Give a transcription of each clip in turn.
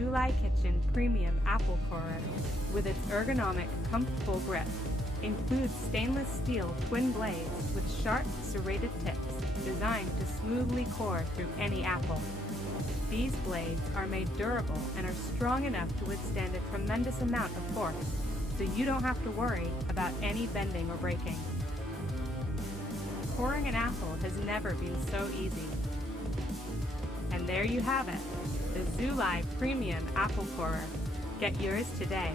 Likee Kitchen Premium Apple Corer, with its ergonomic, comfortable grip, includes stainless steel twin blades with sharp, serrated tips designed to smoothly core through any apple. These blades are made durable and are strong enough to withstand a tremendous amount of force, so you don't have to worry about any bending or breaking. Coring an apple has never been so easy. And there you have it, the Likee Premium Apple Corer. Get yours today.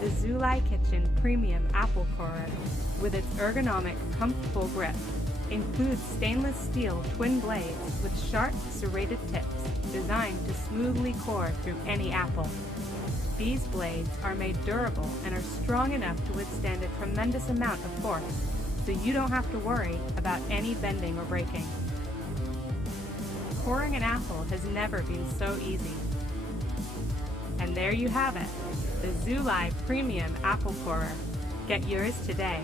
The Likee Kitchen Premium Apple Corer, with its ergonomic, comfortable grip, includes stainless steel twin blades with sharp, serrated tips designed to smoothly core through any apple. These blades are made durable and are strong enough to withstand a tremendous amount of force, so you don't have to worry about any bending or breaking. Coring an apple has never been so easy. And there you have it, the Likee Premium Apple Corer. Get yours today.